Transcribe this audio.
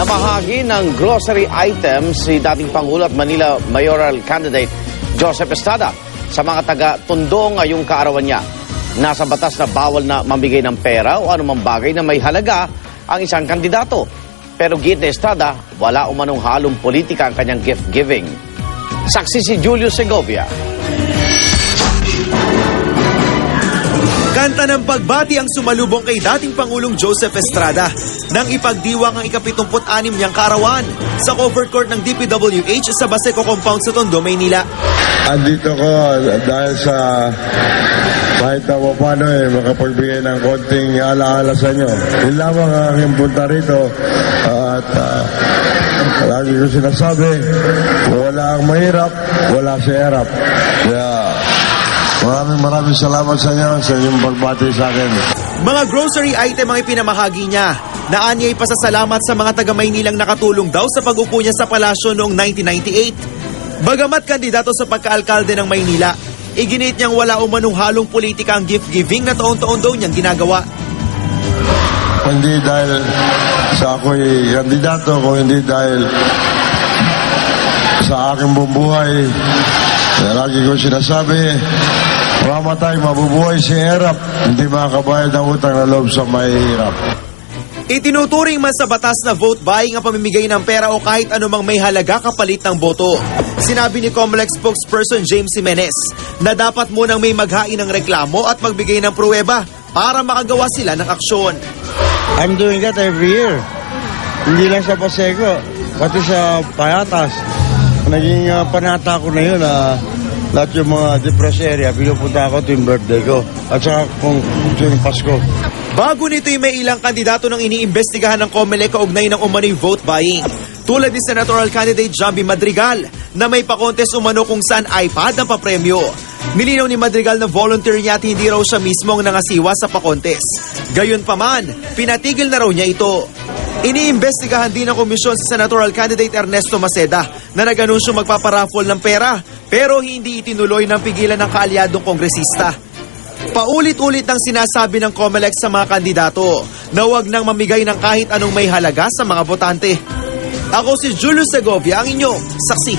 Namahagi ng grocery items si dating Pangulo at Manila mayoral candidate Joseph Estrada sa mga taga-Tondo ngayong kaarawan niya. Nasa batas na bawal na mamigay ng pera o anumang bagay na may halaga ang isang kandidato. Pero giit ni Estrada, wala umanong halong politika ang kanyang gift-giving. Saksi si Julio Segovia. Kanta ng pagbati ang sumalubong kay dating Pangulong Joseph Estrada nang ipagdiwang ang ika-76 niyang kaarawan sa covered court ng DPWH sa Baseco Compound sa Tondo, Maynila. Andito ko dahil sa kahit na paano makapagbigay ng konting alaala sa inyo. Yun lamang ang aking punta rito at lagi ko sinasabi, wala ang mahirap, wala si hirap. Kaya maraming salamat sa inyo sa inyong pagbati sa akin. Mga grocery item ang ipinamahagi niya. Naanya'y pasasalamat sa mga taga-Maynilang nakatulong daw sa pag-upo niya sa palasyo noong 1998. Bagamat kandidato sa pagkaalkalde ng Maynila, iginit niyang wala umanong halong politika ang gift-giving na taon-taon daw niyang ginagawa. Hindi dahil sa ako'y kandidato, kung hindi dahil sa aking bumbuhay, lagi ko sinasabi, mamatay, mabubuhay si hirap, hindi makakabayad ng utang na loob sa mahihirap. Itinuturing man sa batas na vote buying ang pamimigay ng pera o kahit anumang may halaga kapalit ng boto. Sinabi ni COMELEC spokesperson James Jimenez na dapat munang may maghain ng reklamo at magbigay ng pruweba para makagawa sila ng aksyon. I'm doing that every year. Hindi lang sa Baseco, pati sa Payatas. Naging panata ko na yun lahat yung mga depressed area, pinupunta ako tuwing birthday ko at saka kung tuwing Pasko. Bago nito'y may ilang kandidato nang iniimbestigahan ng COMELEC kaugnay ng umano'y vote buying. Tulad ni senatorial candidate Jambi Madrigal na may pa-contest umano kung saan iPad ang papremyo. Nilinaw ni Madrigal na volunteer niya at hindi raw siya mismo ang nangasiwa sa pa-contest. Gayunpaman, pinatigil na raw niya ito. Iniimbestigahan din ng komisyon sa senatorial candidate Ernesto Maceda na nag-anunsyo magpaparaffle ng pera pero hindi itinuloy ng pigilan ng kaalyadong kongresista. Paulit-ulit ang sinasabi ng COMELEC sa mga kandidato na huwag nang mamigay ng kahit anong may halaga sa mga botante. Ako si Julio Segovia, ang inyong saksi.